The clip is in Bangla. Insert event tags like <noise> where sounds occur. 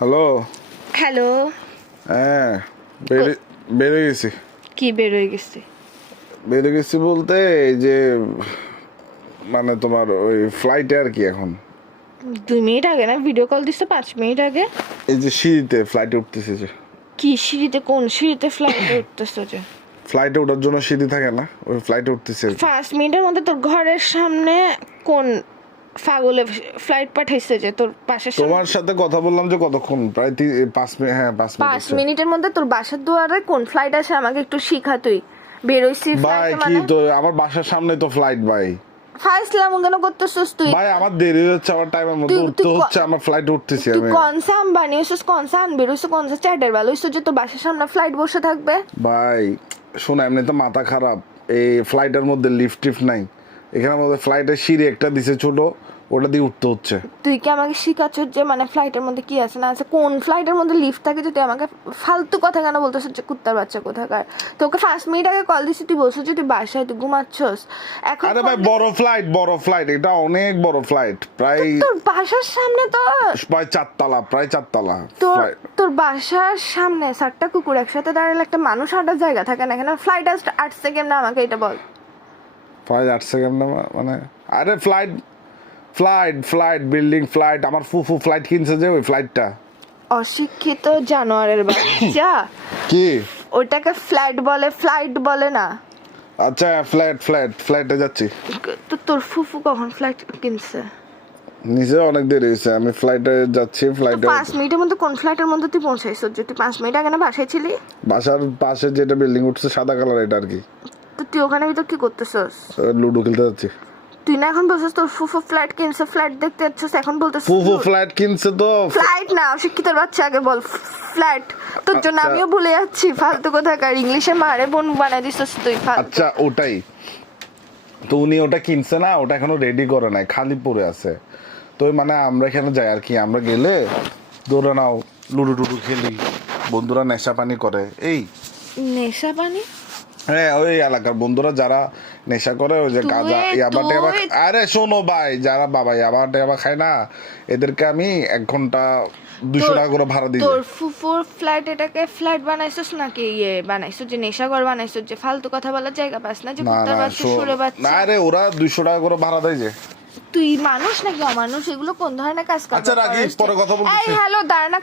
হ্যালো? হ্যালো। হ্যাঁ বেরে বেড়ে গেছি। কি বের হয়ে গেছে? বেড়ে গেছি বলতে এই যে মানে তোমার ওই ফ্লাইটে আর কি এখন। দুই মিনিট আগে না ভিডিও কল দিচ্ছে পাঁচ মিনিট আগে? এই যে সিঁড়িতে ফ্লাইটে উঠতেছে যে। কি সিঁড়িতে কোন সিঁড়িতে ফ্লাইটে উঠতেছো যে? ফ্লাইটে ওঠার জন্য সিঁড়ি থাকে না ওই ফ্লাইটে উঠতেছে। পাঁচ মিনিটের মধ্যে তোর ঘরের সামনে কোন ফাগলে ফ্লাইট পাঠাইছে যে তোর পাশের সামনে- তোমার সাথে কথা বললাম যে কতক্ষণ? প্রায় তি- পাঁচ মিনিট হ্যাঁ পাঁচ মিনিট পাঁচ মিনিটের মধ্যে তোর বাসার দুয়ারে কোন ফ্লাইট আছে আমাকে একটু শিখা তুই। বেরোইছি ভাই কি মানে তো আমার বাসার সামনে তো ফ্লাইট ভাই। ফাইসলাম কেন করতেছিস তুই? ভাই আমার দেরি হচ্ছে আমার টাইমের মধ্যে উঠতে হচ্ছে আমার ফ্লাইট উঠতেছি তুই আমি। কনসা আম্বানি হইছিস কনসা আনবি হইছিস কনসা চ্যাটের বেলা। হইছিস যে তোর বাসার সামনে ফ্লাইট বসে থাকবে। ভাই শোনা এমনি তো মাথা খারাপ। এই ফ্লাইটের মধ্যে লিফট টিফট নাই। এখানের মধ্যে ফ্লাইটের সিঁড়ি একটা দিছে ছোট ওটা দিয়ে উঠতে হচ্ছে। তুই কি আমাকে শিখাচ্ছ যে মানে ফ্লাইটের মধ্যে কি আছে না আছে? কোন ফ্লাইটের মধ্যে লিফট থাকে যে তুই আমাকে ফালতু কথা কেন বলতেছিস যে কুত্তার বাচ্চা কোথাকার? তোকে ফার্স্ট মিনিট আগে কল দিছি তুই বলছিস যে তুই বাসায় তুই ঘুমাচ্ছস। এখন আরে ভাই বড় ফ্লাইট বড় ফ্লাইট এটা অনেক বড় ফ্লাইট প্রায় তোর বাসার সামনে তো প্রায় চারতলা প্রায় চারতলা তোর তোর বাসার সামনে সাতটা কুকুর একসাথে দাঁড়ালে একটা মানুষ হাঁটার জায়গা থাকে না? এখানে ফ্লাইট আট সেকেন্ড না আমাকে এটা বল। প্রায় আট সেকেন্ড মানে আরে flight flight flight building flight আমার ফুফু ফ্লাইট কিনছে যে ওই ফ্লাইটটা অশিক্ষিত জানোয়ারের বাচ্চা। <coughs> কি? ওটাকে ফ্লাইট বলে ফ্লাইট বলে না। আচ্ছা ফ্লাইট ফ্লাইট ফ্লাইটে যাচ্ছি। তো তোর ফুফু কখন ফ্লাইট কিনছে? নিচে অনেক দেরি হয়েছে আমি ফ্লাইটে যাচ্ছি ফ্লাইটে পাঁচ মিনিটের মধ্যে কোন ফ্লাইটের মধ্যে তুই পৌঁছাইছ যে তুই পাঁচ মিনিট আগে না বাসায় ছিলি? বাসার পাশে যেটা বিল্ডিং উঠছে সাদা কালার এটা আর কি। তুই ওখানে ভিতর কি করতেছস? লুডো খেলতে যাচ্ছি। তুই না এখন বলছিস তোর ফুফু ফ্ল্যাট কিনছে ফ্ল্যাট দেখতে যাচ্ছিস এখন বলতেছিস ফুফু ফ্ল্যাট কিনছে তো। ফ্লাইট না অশিক্ষিতর বাচ্চা আগে বল ফ্ল্যাট তোর জন্য আচ্ছা। আমিও ভুলে যাচ্ছি ফালতু কোথাকার ইংলিশে মারে বোন বানাই দিছিস তুই ফালতু। আচ্ছা ওটাই। তো উনি ওটা কিনছে না ওটা এখনও রেডি করে নাই খালি পড়ে আছে। তো মানে আমরা এখানে যাই আর কি আমরা গেলে দৌড়ে নাও লুডো টুডু খেলি। বন্ধুরা নেশা পানি করে। এই। নেশা পানি? হ্যাঁ ওই এলাকার বন্ধুরা যারা নেশা করে ওই যে গাঁজা ইয়াবা টেবা আরে শোনো ভাই যারা বাবা ইয়াবা টেবা খায় না এদেরকে আমি এক ঘণ্টা দুশো টাকা করে ভাড়া দিই তোর ফুফুর ফ্লাইট এটাকে বানাইছিস নাকি? ইয়ে বানাইছিস যে নেশাঘর বানাইছিস যে ফালতু কথা বলার জায়গা পাস না যে না বাচ্চা না বাচ্চা রে ওরা দুশো টাকা করে ভাড়া দেয় যে। তুই মানুষ নাকি অমানুষ? এগুলো কোন ধরনের কাজ আচ্ছা, রাখি, পরে কথা বলতেছি। এই হ্যালো দাঁড়া